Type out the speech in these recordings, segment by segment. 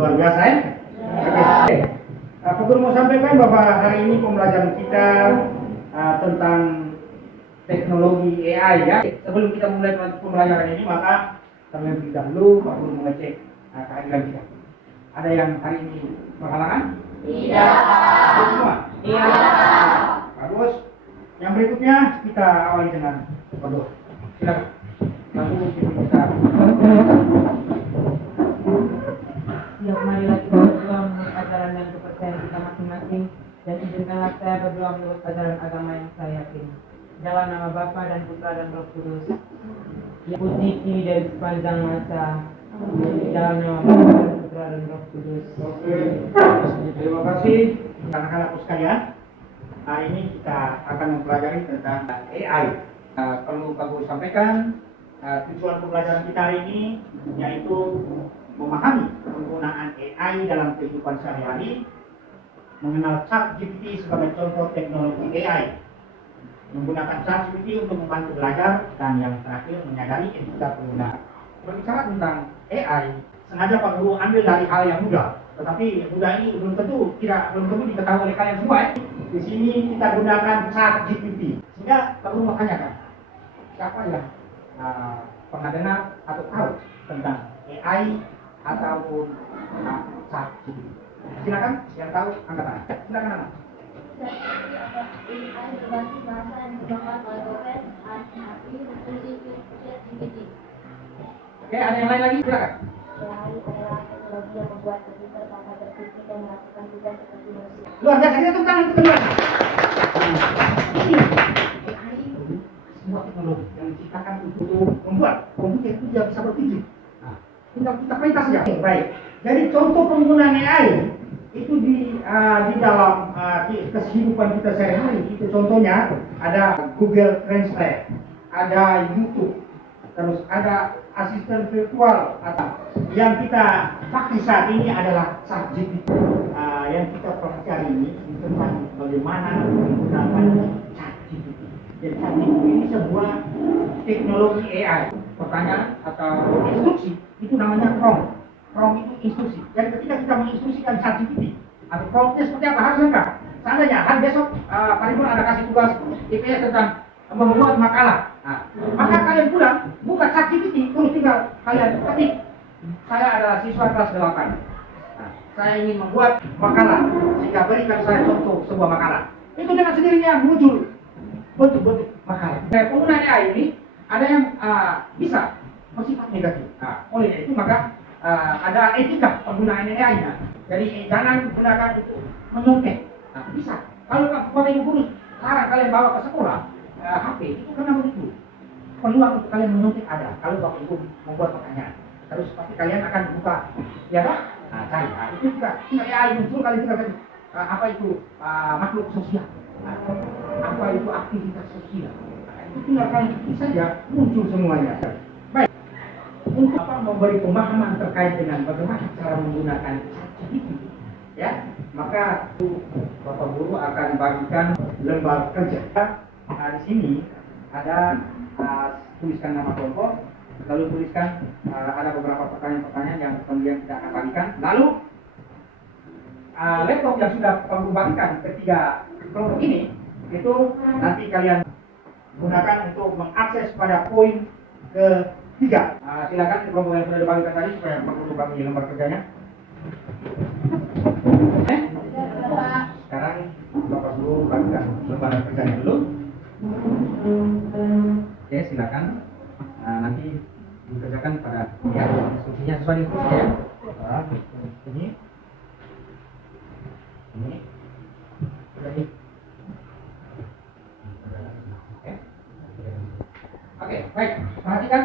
Luar biasa ya? Oke. Pak Guru mau sampaikan bahwa hari ini pembelajaran kita tentang teknologi AI ya. Sebelum kita mulai pembelajaran ini, maka terlebih dahulu Pak Guru mengecek kehadiran kita. Ada yang hari ini berhalangan? Tidak. Semua? Iya. Bagus. Yang berikutnya kita awali dengan berdoa. Silakan. Lalu kita Ya, marilah kita berdoa menurut ajaran dan kepercayaan kita masing-masing, dan izinkanlah saya berdoa menurut ajaran agama yang saya yakini. Dalam nama Bapa dan Putra dan Roh Kudus, yang puji kini dari sepanjang masa. Dalam nama Bapa dan Putra dan Roh Kudus. Oke. Terima kasih anak-anakku sekalian. Hari ini kita akan mempelajari tentang AI. Perlu Pak Guru sampaikan, tujuan pembelajaran kita hari ini yaitu memahami penggunaan AI dalam kehidupan sehari-hari, mengenal ChatGPT sebagai contoh teknologi AI, menggunakan ChatGPT untuk membantu belajar, dan yang terakhir menyadari etika penggunaan. Berbicara tentang AI, sengaja Pak Guru ambil dari hal yang mudah, tetapi mudah ini belum tentu diketahui oleh kalian semua ya. Di sini kita gunakan ChatGPT, sehingga Pak Guru mau tanyakan, siapa yang pernah dengar atau tahu tentang AI ataupun ChatGPT? Silakan, yang tahu angkat tangan. Silakan anak. AI berbasis bahasa yang dikembangkan oleh Google, AI berdiri ChatGPT. Oke, ada yang lain lagi? Silakan. AI adalah teknologi yang membuat komputer dapat berpikir dan melakukan tugas seperti manusia. Luar biasa, kita tepuk tangan untuk kedua. Ini AI sebuah teknologi yang diciptakan untuk membuat komputer itu dia bisa berpikir. Nah, tinggal kita perintah saja. Baik. Jadi contoh penggunaan AI itu di dalam kehidupan kita sehari-hari. Itu contohnya ada Google Translate, ada YouTube, terus ada asisten virtual. Yang kita pakai saat ini adalah ChatGPT. Yang kita pelajari ini tentang bagaimana menggunakan ChatGPT. Jadi ChatGPT ini sebuah teknologi AI. Pertanyaan atau instruksi itu namanya prompt. Prompt itu instruksi. Dan ketika kita menginstruksikan ChatGPT, atau promptnya seperti apa harus lengkap. Seandainya hari besok paripurna ada kasih tugas IPS tentang membuat makalah. Nah, maka kalian pulang buka ChatGPT, terus tinggal kalian ketik, saya adalah siswa kelas 8. Nah, saya ingin membuat makalah, sehingga berikan saya contoh sebuah makalah. Itu dengan sendirinya muncul bentuk-bentuk makalah. Penggunaan AI ini ada yang bisa bersifat negatif. Nah, oleh itu maka ada etika penggunaan AI-nya. Jadi jangan gunakan itu menyontek. Nah, bisa. Kalau Bapak Ibu guru larang kalian bawa ke sekolah HP, itu karena begitu. Peluang untuk kalian menyontek ada. Kalau Bapak Ibu membuat pertanyaan, terus pasti kalian akan buka, ya kan? Nah, cari. Nah, itu juga AI muncul kalian juga tadi. Apa itu makhluk sosial? Nah, apa itu aktivitas sosial? Nah, itu tinggal kalian ketik saja muncul semuanya. Baik. Untuk memberi pemahaman terkait dengan bagaimana cara menggunakan ChatGPT, ya, maka Bapak Guru akan bagikan lembar kerja. Di sini ada tuliskan nama kelompok, lalu tuliskan ada beberapa pertanyaan-pertanyaan yang kemudian kita akan bagikan. Lalu laptop yang sudah Bapak Guru bagikan ketiga kelompok ini, itu nanti kalian gunakan untuk mengakses pada poin ketiga. Silakan kelompok yang sudah dibagikan tadi supaya Bapak Guru bagi lembar kerjanya. Sekarang Bapak Guru bagikan lembar kerjanya dulu. Oke, silakan. Nanti dikerjakan pada ya, instruksinya sesuai instruksi ya. Ini. Oke, baik. Perhatikan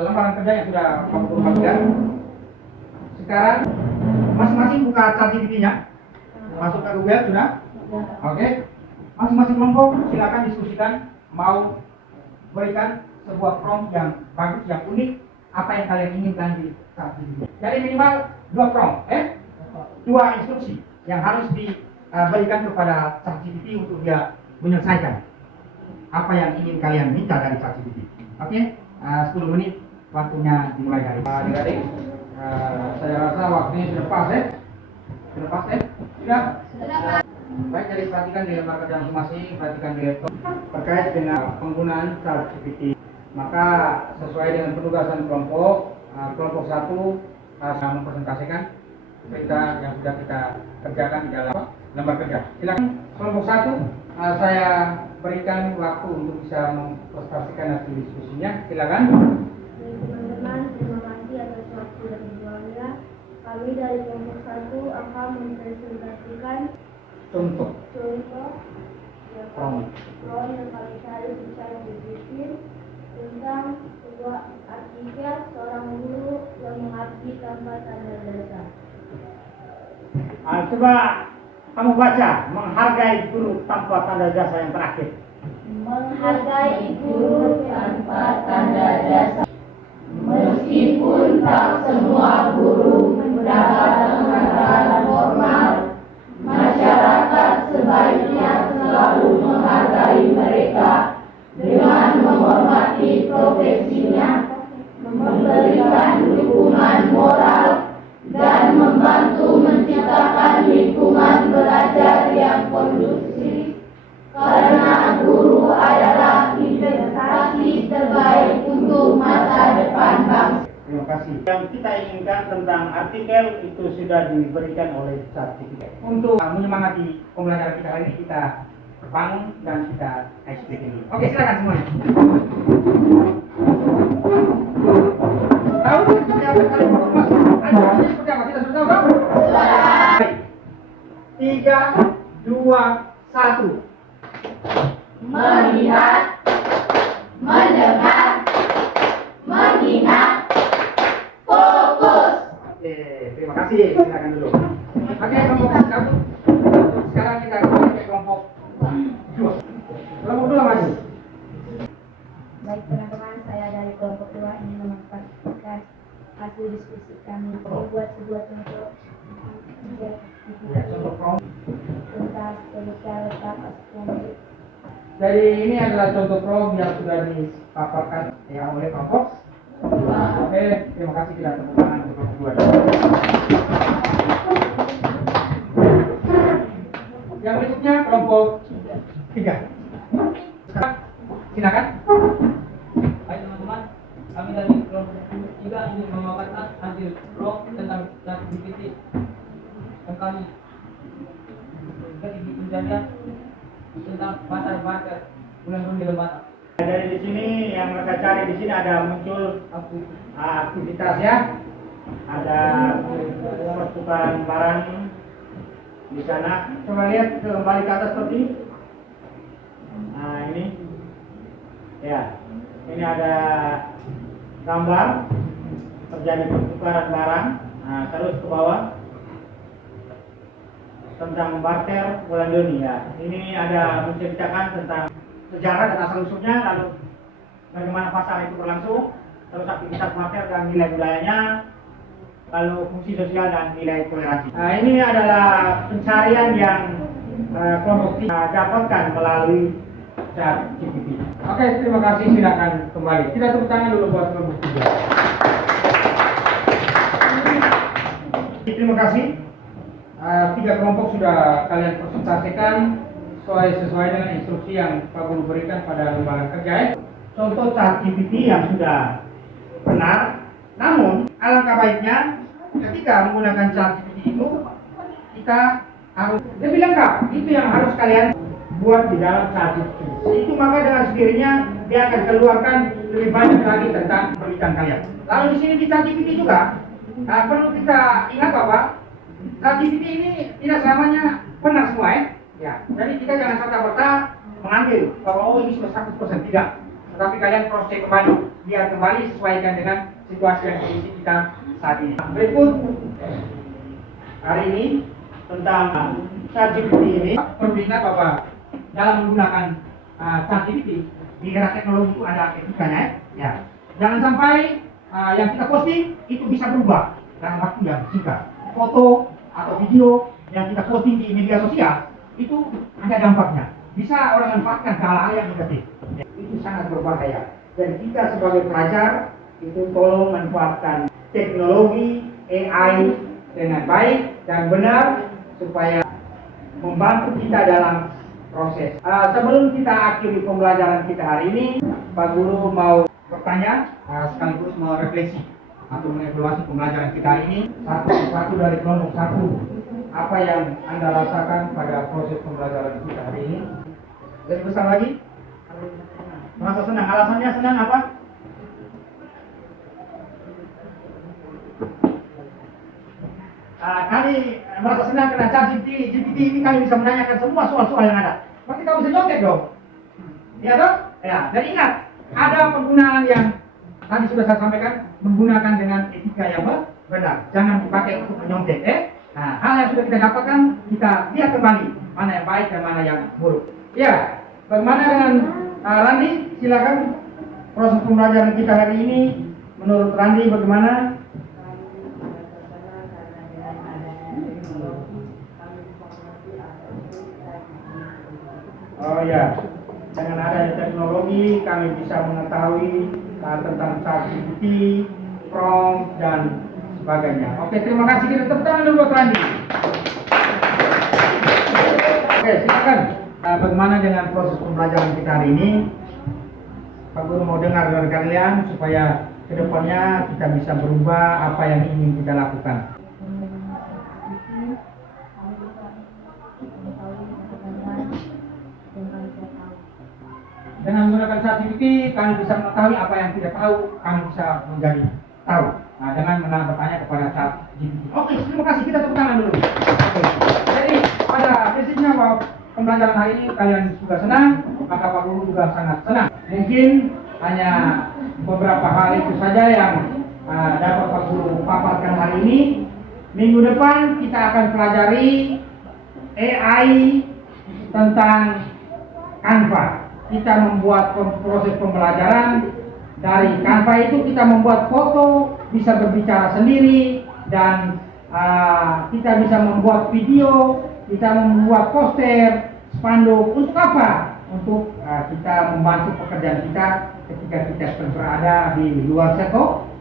lembaran kerja yang sudah Bapak Guru bagikan. Sekarang masing-masing buka ChatGPT-nya. Masuk ke Google sudah? Oke. Masing-masing kelompok silakan diskusikan mau berikan sebuah prompt yang bagus, yang unik, apa yang kalian inginkan di ChatGPT. Jadi minimal 2 prompt, 2 instruksi yang harus diberikan kepada ChatGPT untuk dia menyelesaikan apa yang ingin kalian minta dari ChatGPT. Oke, 10 menit waktunya dimulai dari adik-adik. Saya rasa waktunya sudah pas ya? Sudah pas ya? Sudah? Baik, jadi perhatikan di lembar kerja masing-masing, perhatikan di laptop terkait dengan penggunaan ChatGPT. Maka sesuai dengan penugasan kelompok, kelompok 1 saya mempresentasikan berita yang sudah kita kerjakan di dalam lembar kerja. Silakan kelompok 1, saya berikan waktu untuk bisa mempresentasikan hasil diskusinya. Silakan. Teman-teman, terima kasih atas waktu dan perjuangannya. Kami dari kelompok 1 akan mempresentasikan Contoh. Pro yang kami cari secara dibikin tentang sebuah artikel seorang guru yang mengabdi tanpa tanda jasa. Coba kamu baca, menghargai guru tanpa tanda jasa yang terakhir. Menghargai guru tanpa tanda jasa. Meskipun tak semua guru mendapat penghargaan formal, masyarakat sebaiknya selalu menghargai mereka dengan menghormati profesinya, memberikan dukungan moral, dan membantu menciptakan lingkungan belajar yang kondusif, karena guru adalah investasi terbaik untuk masa depan bangsa. Terima kasih. Yang kita inginkan tentang artikel itu sudah diberikan oleh ChatGPT. Untuk menyemangati pembelajaran kita hari ini, kita bangun dan kita explain dulu. Oke, silakan semuanya. Tahu seperti apa kali mas? Ayo, seperti apa? Kita sudah tahu? Baik. 3, 2, 1. Melihat, mendengar, mengingat, fokus. Oke, terima kasih. Silakan dulu. Oke, kelompok 1. Sekarang kita ke kelompok 2. Kelompok 2 maju. Baik teman-teman, saya dari kelompok 2 ingin memanfaatkan hasil diskusi kami membuat sebuah contoh Ya, contoh kelompok. tentang sedekah letak astronomi. Jadi ini adalah contoh prom yang sudah dipaparkan ya oleh kelompok. Oke, terima kasih, kita tepuk tangan untuk kelompok 2. Yang berikutnya kelompok 3. Silakan. Hai teman-teman, kami dari kelompok 3 ingin memaparkan hasil pro tentang ChatGPT yang kami bikin saja tentang pasar market bulan di lembaga. Dari di sini yang mereka cari di sini ada muncul aktivitas ya, ada pertukaran barang di sana. Coba lihat kembali ke atas seperti ini. Nah ini, ya, ini ada gambar terjadi pertukaran barang. Nah terus ke bawah tentang barter bulan Juni ya. Ini ada menceritakan tentang sejarah dan asal usulnya, lalu bagaimana pasar itu berlangsung, terus aktivitas barter dan nilai budayanya, lalu fungsi sosial dan nilai toleransi. Nah, ini adalah pencarian yang kelompok 3 dapatkan melalui ChatGPT. Oke, terima kasih, silakan kembali. Kita tepuk tangan dulu buat kelompok 3. Terima kasih. 3 kelompok sudah kalian presentasikan sesuai dengan instruksi yang Pak Guru berikan pada lembaga kerja. Contoh ChatGPT yang sudah benar, namun alangkah baiknya ketika menggunakan ChatGPT itu kita harus lebih lengkap. Itu yang harus kalian buat di dalam ChatGPT. Itu maka dengan sendirinya dia akan keluarkan lebih banyak lagi tentang penelitian kalian. Lalu di sini di ChatGPT juga perlu kita ingat bahwa ChatGPT ini tidak selamanya benar semua ya. Ya, jadi kita jangan serta-merta mengambil bahwa oh ini sudah 100% tidak. Tetapi kalian cross check kembali, biar kembali sesuaikan dengan situasi dan kondisi kita saat ini. Berikut hari ini tentang ChatGPT ini perlu diingat bahwa dalam menggunakan ChatGPT di era teknologi itu ada etikanya ya. Jangan sampai yang kita posting itu bisa berubah dalam waktu yang singkat. Foto atau video yang kita posting di media sosial itu ada dampaknya, bisa orang manfaatkan ke hal-hal yang negatif. Itu sangat berbahaya. Dan kita sebagai pelajar itu tolong manfaatkan teknologi AI baik dan benar supaya membantu kita dalam proses. Sebelum kita akhiri pembelajaran kita hari ini, Pak Guru mau bertanya sekaligus mau refleksi atau mengevaluasi pembelajaran kita hari ini satu dari kelompok satu. Apa yang Anda rasakan pada proses pembelajaran kita hari ini? Lebih besar lagi? Merasa senang. Alasannya senang apa? Kami merasa senang karena ChatGPT ini kami bisa menanyakan semua soal-soal yang ada. Berarti kamu bisa nyontek dong. Iya dong? Ya. Dan ingat, ada penggunaan yang tadi sudah saya sampaikan, menggunakan dengan etika yang benar. Jangan dipakai untuk menyontek. Nah, hal yang sudah kita dapatkan, kita lihat kembali mana yang baik dan mana yang buruk. Ya, bagaimana dengan Randi? Silakan proses pembelajaran kita hari ini. Menurut Randi bagaimana? Oh ya, dengan adanya teknologi kami bisa mengetahui tentang ChatGPT, prompt dan sebagainya. Oke, terima kasih. Kita tepuk tangan dulu buat Randi. Oke, silakan. Bagaimana dengan proses pembelajaran kita hari ini? Pak Guru mau dengar dari kalian supaya kedepannya kita bisa berubah apa yang ingin kita lakukan. Dengan menggunakan ChatGPT, kami bisa mengetahui apa yang tidak tahu, kami bisa menjadi tahu. Nah, dengan bertanya kepada ChatGPT. Oke, terima kasih. Kita tepuk tangan dulu. Oke. Jadi, pada prinsipnya bahwa pembelajaran hari ini kalian sudah senang, maka Pak Guru juga sangat senang. Mungkin hanya beberapa hal itu saja yang dapat Pak Guru paparkan hari ini. Minggu depan kita akan pelajari AI tentang Canva. Kita membuat proses pembelajaran dari Canva itu, kita membuat foto, bisa berbicara sendiri, dan kita bisa membuat video, kita membuat poster, spanduk. Untuk apa? Untuk kita membantu pekerjaan kita ketika kita berada di luar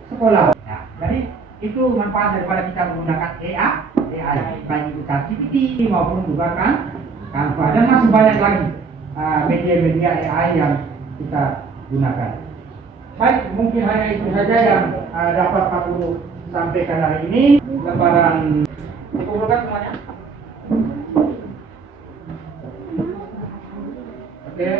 sekolah. Nah, jadi itu manfaat daripada kita menggunakan AI, baik itu ChatGPT maupun juga Canva, dan masih banyak lagi media-media AI yang kita gunakan. Baik, mungkin hanya itu saja yang dapat Pak Guru sampaikan hari ini. Lembaran dikumpulkan semuanya. Oke.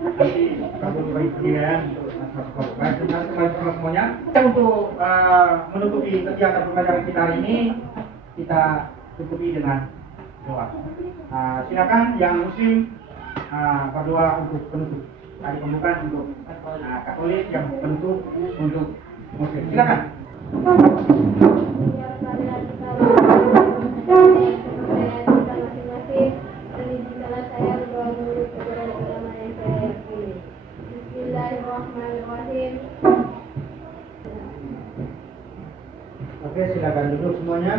Nanti Pak Guru bagi penilaian untuk masuk. Baik, terima kasih semuanya. Untuk menutupi kegiatan pembelajaran kita hari ini, kita tutupi dengan doa. Silakan yang Muslim berdoa untuk penutup. Tadi pembukaan untuk Katolik, yang penutup untuk Muslim. Silakan. Oke, silakan duduk semuanya.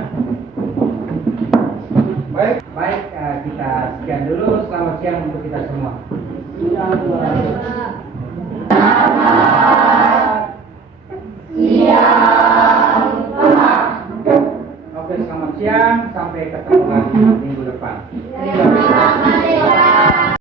Baik, kita sekian dulu. Selamat siang untuk kita semua. Oke, selamat siang. Sampai ketemu lagi minggu depan.